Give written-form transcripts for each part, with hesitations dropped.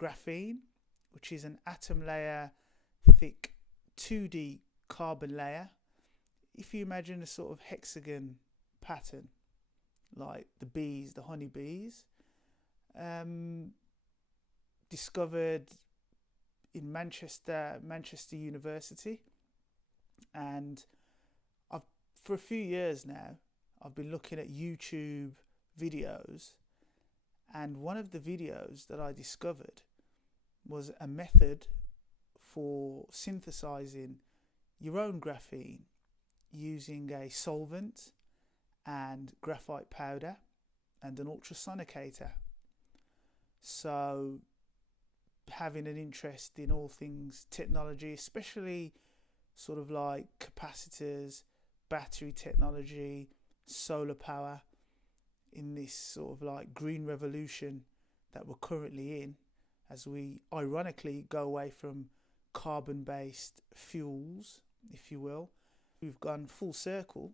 graphene, which is an atom layer thick 2D carbon layer. If you imagine a sort of hexagon pattern, like the bees, the honeybees, discovered in Manchester University. And for a few years now, I've been looking at YouTube videos, and one of the videos that I discovered was a method for synthesizing your own graphene using a solvent and graphite powder and an ultrasonicator. So having an interest in all things technology, especially sort of like capacitors, battery technology, solar power, in this sort of like green revolution that we're currently in, as we ironically go away from carbon-based fuels, if you will. We've gone full circle,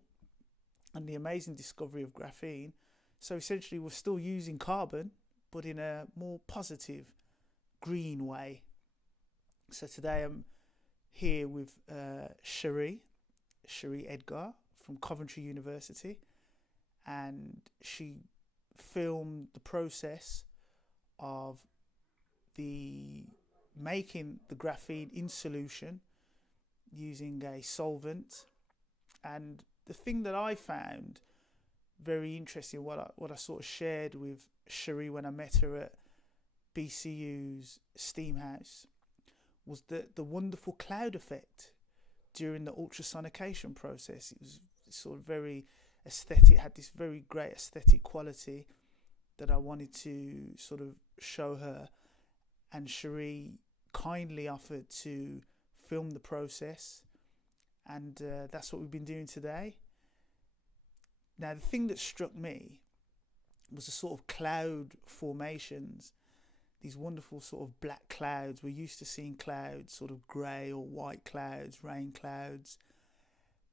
and the amazing discovery of graphene. So essentially we're still using carbon, but in a more positive, green way. So today I'm here with Sherrie Edgar from Coventry University, and she filmed the process of making the graphene in solution using a solvent. And the thing that I found very interesting, what I sort of shared with Sherrie when I met her at BCU's Steam House, was the wonderful cloud effect during the ultrasonication process. It was sort of very aesthetic, it had this very great aesthetic quality that I wanted to sort of show her, and Sherrie kindly offered to film the process, and that's what we've been doing today. Now, the thing that struck me was the sort of cloud formations, these wonderful sort of black clouds. We're used to seeing clouds, sort of grey or white clouds, rain clouds,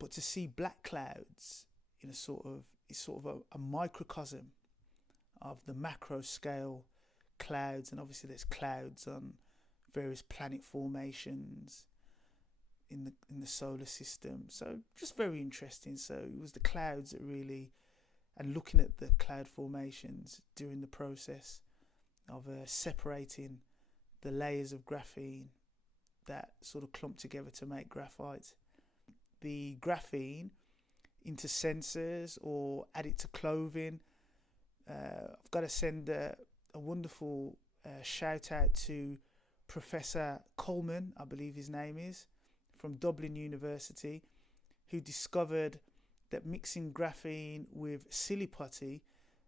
but to see black clouds in it's sort of a microcosm of the macroscale clouds. And obviously there's clouds on various planet formations in the solar system, so just very interesting. So it was the clouds that really, and looking at the cloud formations during the process of separating the layers of graphene that sort of clump together to make graphite. The graphene into sensors or add it to clothing. I've got to send a wonderful shout out to Professor Coleman, I believe his name is, from Dublin University, who discovered that mixing graphene with silly putty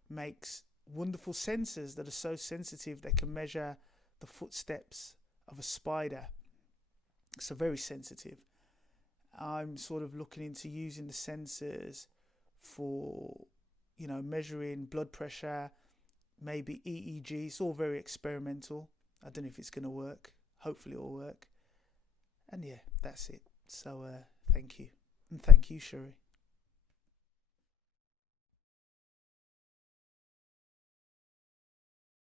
makes wonderful sensors that are so sensitive they can measure the footsteps of a spider. So very sensitive. I'm sort of looking into using the sensors for, measuring blood pressure, maybe EEG. It's all very experimental. I don't know if it's going to work. Hopefully it'll work. And yeah, that's it. So thank you. And thank you, Sherrie.